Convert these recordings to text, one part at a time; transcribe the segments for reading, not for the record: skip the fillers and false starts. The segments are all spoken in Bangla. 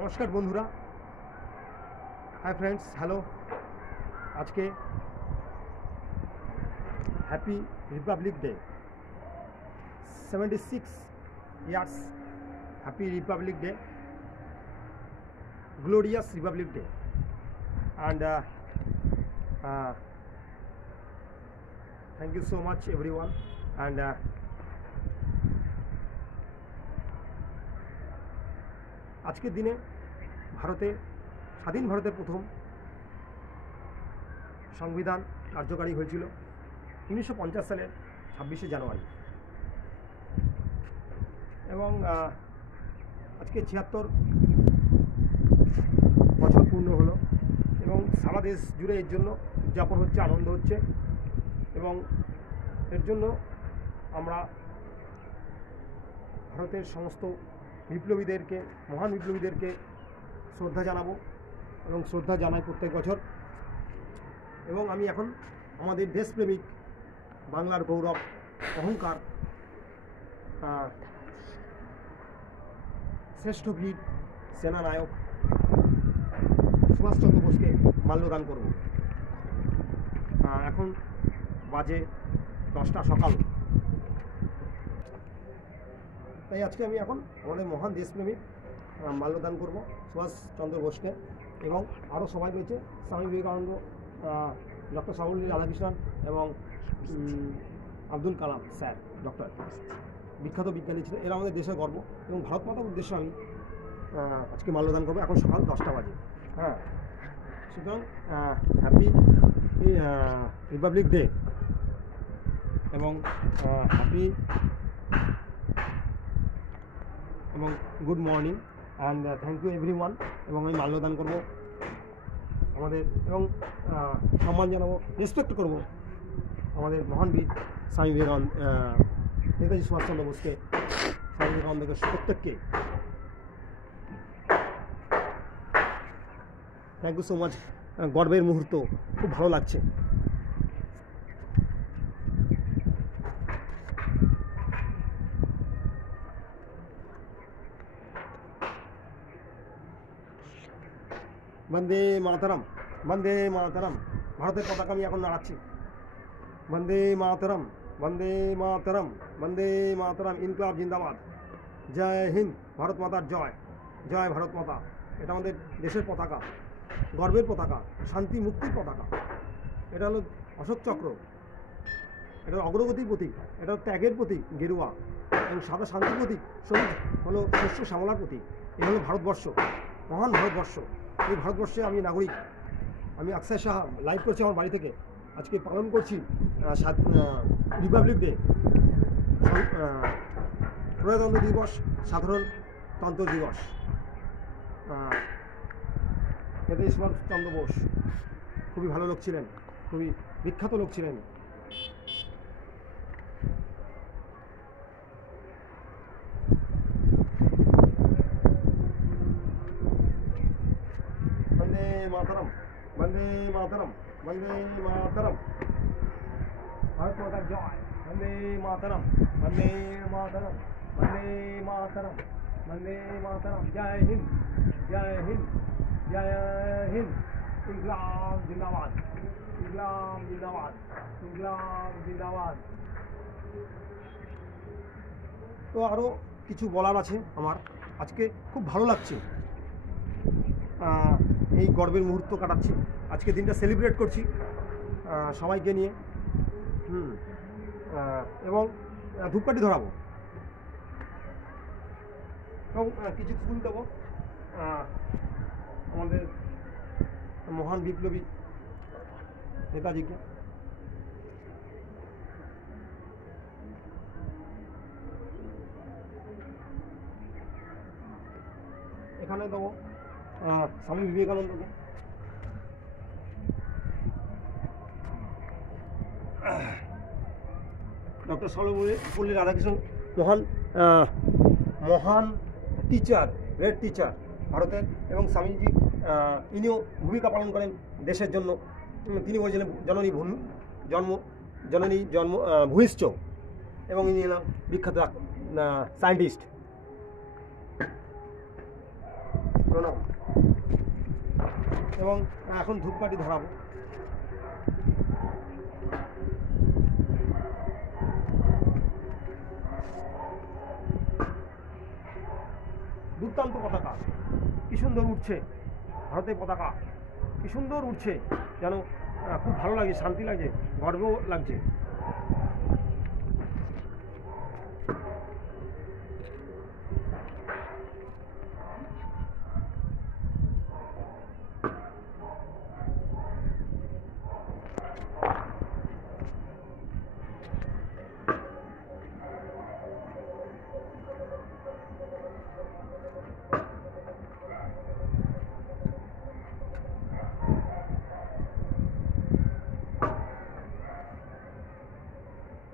নমস্কার বন্ধুরা, হাই ফ্রেন্ডস, হ্যালো। আজকে happy republic day, 76 years happy republic day, glorious Republic Day, and thank you so much everyone. And আজকের দিনে স্বাধীন ভারতের প্রথম সংবিধান কার্যকারী হয়েছিল 1950 সালের 26শে জানুয়ারি, এবং আজকে 76 বছর পূর্ণ হলো, এবং সারা দেশ জুড়ে এর জন্য উদযাপন হচ্ছে, আনন্দ হচ্ছে, এবং এর জন্য আমরা ভারতের সমস্ত বিপ্লবীদেরকে, মহান বিপ্লবীদেরকে শ্রদ্ধা জানাবো এবং শ্রদ্ধা জানাই প্রত্যেক বছর। এবং আমি এখন আমাদের দেশপ্রেমিক, বাংলার গৌরব, অহংকার, শ্রেষ্ঠ বীর সেনানায়ক সুভাষচন্দ্র বোসকে মাল্যদান করব। এখন বাজে 10টা সকাল। তাই আজকে আমি এখন আমাদের মহান দেশপ্রেমিক মাল্যদান করব সুভাষচন্দ্র বোসকে, এবং আরও সবাই রয়েছে, স্বামী বিবেকানন্দ, ডক্টর সর্বপল্লী রাধাকৃষ্ণন এবং আব্দুল কালাম স্যার, ডক্টর, বিখ্যাত বিজ্ঞানী ছিলেন। এরা আমাদের দেশের গর্ব, এবং ভারত মাতার উদ্দেশ্যে আমি আজকে মাল্যদান করবো এখন সকাল 10টা বাজে। সুতরাং হ্যাপি রিপাবলিক ডে এবং হ্যাপি এবং good morning and thank you everyone. এবং আমি মাল্যদান করব আমাদের, এবং সম্মান জানাবো, রেসপেক্ট করব আমাদের মহান বীর স্বামী বিবেকানন্দ, নেতাজি সুভাষচন্দ্র বোসকে, স্বামী বিবেকানন্দকে, প্রত্যেককে থ্যাংক ইউ সো মাচ। গর্বের মুহূর্ত, খুব ভালো লাগছে। বন্দে মাতরম, বন্দে মাতরম। ভারতের পতাকা আমি এখন নাড়াচ্ছি। বন্দে মাতরম, বন্দে মাতরম, বন্দে মাতরম, ইনকলাব জিন্দাবাদ, জয় হিন্দ, ভারত মাতার জয়, জয় ভারত মাতা। এটা আমাদের দেশের পতাকা, গর্বের পতাকা, শান্তি মুক্তির পতাকা। এটা হলো অশোক চক্র, এটা অগ্রগতির প্রতীক, এটা ত্যাগের প্রতীক গেরুয়া, এবং সাদা শান্তির প্রতীক সবুজ হলো শস্য শ্যামলার প্রতীক। এ হলো ভারতবর্ষ, মহান ভারতবর্ষ। এই ভারতবর্ষে আমি নাগরিক। আমি আকসাই সাহা লাইভ করছি আমার বাড়ি থেকে। আজকে পালন করছি রিপাবলিক ডে, প্রজাতন্ত্র দিবস, সাধারণতন্ত্র দিবস। নেতাজি সুভাষচন্দ্র বোস খুবই ভালো লোক ছিলেন, খুবই বিখ্যাত লোক ছিলেন। বন্দে মাতরম, বন্দে মাতরম, বন্দে মাতরম, ভারত মাতার জয়, বন্দে মাতরম, বন্দে মাতরম, বন্দে মাতরম, বন্দে মাতরম, জয় হিন্দ, জয় হিন্দ, জয় হিন্দ, ইনকলাব জিন্দাবাদ, ইনকলাব জিন্দাবাদ, ইনকলাব জিন্দাবাদ। তো আরও কিছু বলার আছে আমার। আজকে খুব ভালো লাগছে, এই গর্বের মুহূর্ত কাটাচ্ছি, আজকে দিনটা সেলিব্রেট করছি সবাইকে নিয়ে। এবং ধূপকাঠি ধরাবো এবং কিছু ফুল দেবো আমাদের মহান বিপ্লবী নেতাজিকে। এখানে দেবো স্বামী বিবেকানন্দকে, ডক্টর সর্বপল্লী রাধাকৃষ্ণন, মহান টিচার, গ্রেট টিচার ভারতের, এবং স্বামীজি ইনিও ভূমিকা পালন করেন দেশের জন্য। তিনি বলেছিলেন জননী ভূমিষ্ঠ, এবং ইনি হলেন বিখ্যাত সায়েন্টিস্ট। প্রণাম। এবং এখন ধূপকাঠি ধরাবো। দুর্দান্ত পতাকা, কি সুন্দর উঠছে ভারতের পতাকা, কি সুন্দর উঠছে, যেন খুব ভালো লাগে, শান্তি লাগছে, গর্ব লাগছে।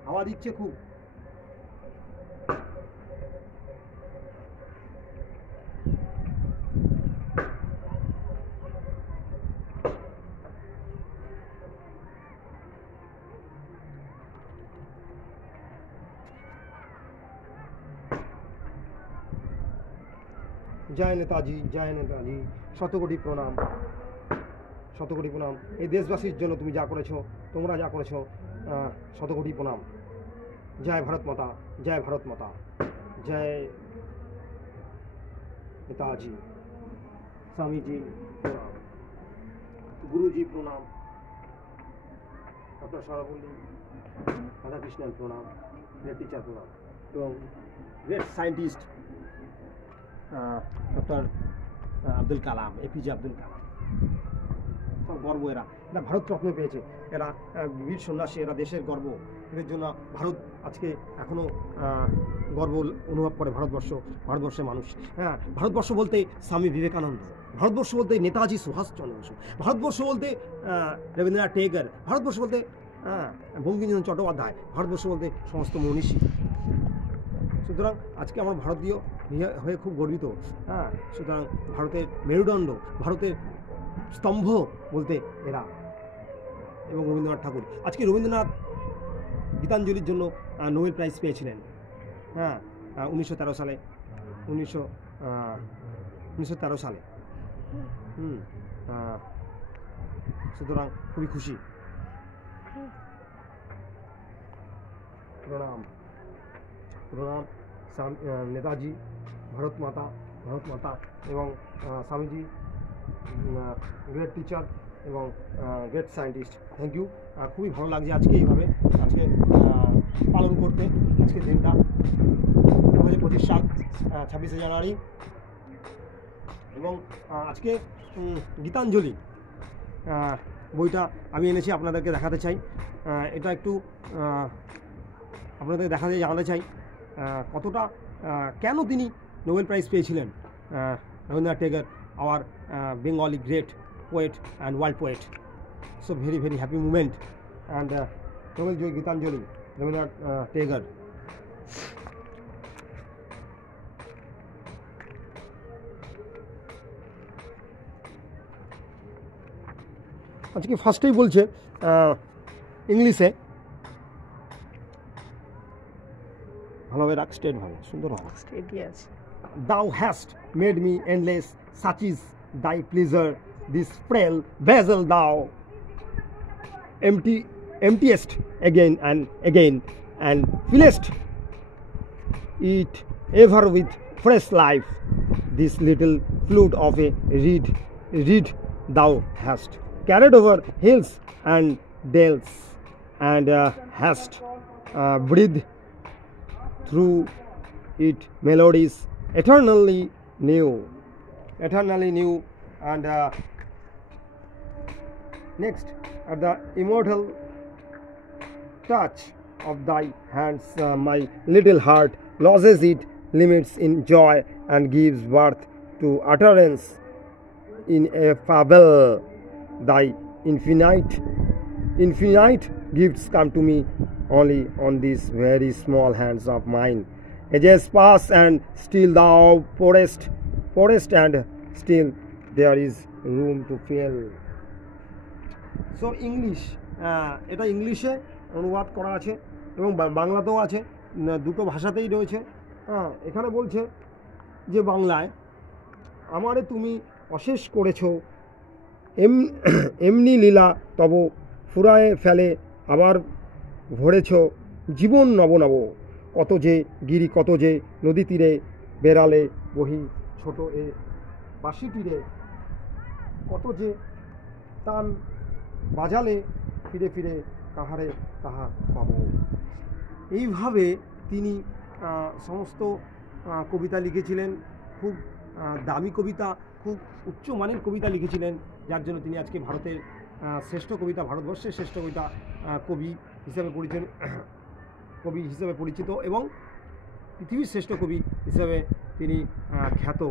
হাওয়া দিচ্ছে খুব। জয় নেতাজি, জয় নেতাজি, শতকোটি প্রণাম, শতকোটি প্রণাম। এই দেশবাসীর জন্য তুমি যা করেছো, তোমরা যা করেছো, শতকোটি প্রণাম। জয় ভারত মাতা, জয় ভারত মাতা, জয় নেতাজি। স্বামীজি প্রণাম, গুরুজি প্রণাম, ডক্টর সর্বপল্লী রাধাকৃষ্ণন প্রণাম, গ্রেট টিচার প্রণাম, এবং great scientist doctor Abdul Kalam, APJ Abdul Kalam. সব গর্ব, এরা ভারতরত্ন পেয়েছে, এরা বীর সন্ন্যাসী, এরা দেশের গর্ব। এদের জন্য ভারত আজকে এখনও গর্ব অনুভব করে ভারতবর্ষের মানুষ। হ্যাঁ, ভারতবর্ষ বলতে স্বামী বিবেকানন্দ, ভারতবর্ষ বলতে নেতাজি সুভাষচন্দ্র বসু, ভারতবর্ষ বলতে রবীন্দ্রনাথ টেগর, ভারতবর্ষ বলতে বঙ্কিমচন্দ্র চট্টোপাধ্যায়, ভারতবর্ষ বলতে সমস্ত মনীষী। সুতরাং আজকে আমার ভারতীয় হয়ে খুব গর্বিত। হ্যাঁ, সুতরাং ভারতের মেরুদণ্ড, ভারতের স্তম্ভ বলতে এরা, এবং রবীন্দ্রনাথ ঠাকুর। আজকে রবীন্দ্রনাথ গীতাঞ্জলির জন্য নোবেল প্রাইজ পেয়েছিলেন। হ্যাঁ, 1913 সালে, 1913 সালে। সুতরাং খুবই খুশি। প্রণাম, প্রণাম নেতাজি, ভারত মাতা, ভারত মাতা, এবং স্বামীজি গ্রেট টিচার এবং গ্রেট সায়েন্টিস্ট। Thank you. খুবই ভালো লাগছে আজকে এইভাবে আজকে পালন করতে, আজকের দিনটা 2025 সাল 26শে জানুয়ারি। এবং আজকে গীতাঞ্জলি বইটা আমি এনেছি, আপনাদেরকে দেখাতে চাই। এটা একটু আপনাদের জানাতে চাই কতটা, কেন তিনি নোবেল প্রাইজ পেয়েছিলেন। Rabindranath Tagore, our Bengali great poet and world poet. So very very happy moment, and Nobel Joy Gitanjali, Rabindranath Tagore. আজকে ফার্স্টেই বলছে ইংলিশে, ভালোভাবে রাখ, স্টেট ভাবে, সুন্দর হবে, স্টেটই আছে। Thou hast made me endless, such is thy pleasure. This frail vessel thou emptiest again and again, and fillest it ever with fresh life. This little flute of a reed thou hast carried over hills and dales, and hast breathed through it melodies eternally new, and next, at the immortal touch of thy hands, my little heart loses its limits in joy and gives birth to utterance in a fable. Thy infinite gifts come to me only on these very small hands of mine. Ages pass and still thou pourest, and still there is room to fill. So English, এটা ইংলিশে অনুবাদ করা আছে এবং বাংলাতেও আছে, দুটো ভাষাতেই রয়েছে। এখানে বলছে যে বাংলায় আমারে তুমি অশেষ করেছ, এমনি লীলা তব ফুরায়ে ফেলে আবার ভরেছ জীবন নব নব। কত যে গিরি কত যে নদী তীরে বেড়ালে বহি ছোট এ বাঁশি তীরে, কত যে তান বাজালে ফিরে ফিরে কাহারে তাহা পাব। এইভাবে তিনি সমস্ত কবিতা লিখেছিলেন। খুব দামি কবিতা, খুব উচ্চমানের কবিতা লিখেছিলেন, যার জন্য তিনি আজকে ভারতের শ্রেষ্ঠ কবিতা, ভারতবর্ষের শ্রেষ্ঠ কবিতা কবি হিসেবে পরিচিত এবং পৃথিবীর শ্রেষ্ঠ কবি হিসেবে তিনি খ্যাত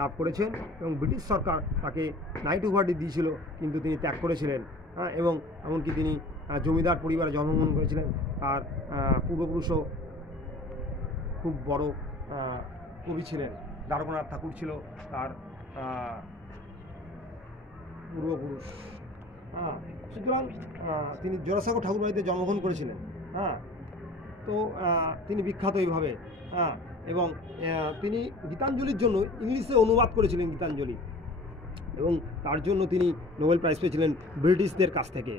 লাভ করেছেন। এবং ব্রিটিশ সরকার তাকে নাইট উপাধি দিয়েছিল, কিন্তু তিনি ত্যাগ করেছিলেন এবং এমনকি তিনি জমিদার পরিবারে জন্মগ্রহণ করেছিলেন। তার পূর্বপুরুষও খুব বড় কবি ছিলেন। দ্বারকানাথ ঠাকুর ছিল তার পূর্বপুরুষ। সুতরাং তিনি জোড়াসাঁকো ঠাকুর বাড়িতে জন্মগ্রহণ করেছিলেন। তো তিনি বিখ্যাত এইভাবে। এবং তিনি গীতাঞ্জলির জন্য ইংলিশে অনুবাদ করেছিলেন গীতাঞ্জলি, এবং তার জন্য তিনি নোবেল প্রাইজ পেয়েছিলেন ব্রিটিশদের কাছ থেকে।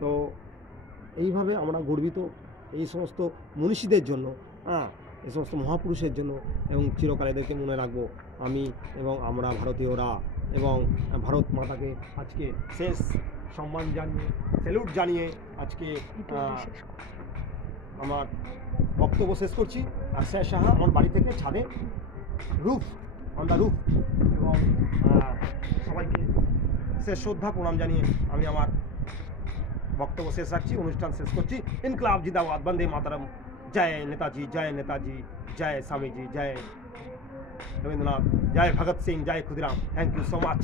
তো এইভাবে আমরা গর্বিত এই সমস্ত মনীষীদের জন্য, এই সমস্ত মহাপুরুষের জন্য, এবং চিরকাল এদেরকে মনে রাখবো আমি এবং আমরা ভারতীয়রা। এবং ভারত মাতাকে আজকে শেষ সম্মান জানিয়ে, স্যালুট জানিয়ে আজকে আমার বক্তব্য শেষ করছি। আর শেষ সাহা আমার বাড়ি থেকে ছাদে অন দ্য রুফ, এবং সবাইকে শেষ শ্রদ্ধা প্রণাম জানিয়ে আমি আমার বক্তব্য শেষ রাখছি, অনুষ্ঠান শেষ করছি। ইনকলাব জিন্দাবাদ, বন্দে মাতরম, জয় নেতাজি, জয় নেতাজি, জয় স্বামীজি, জয় রবীন্দ্রনাথ, জয় ভগৎ সিং, জয় Khudiram. Thank you so much.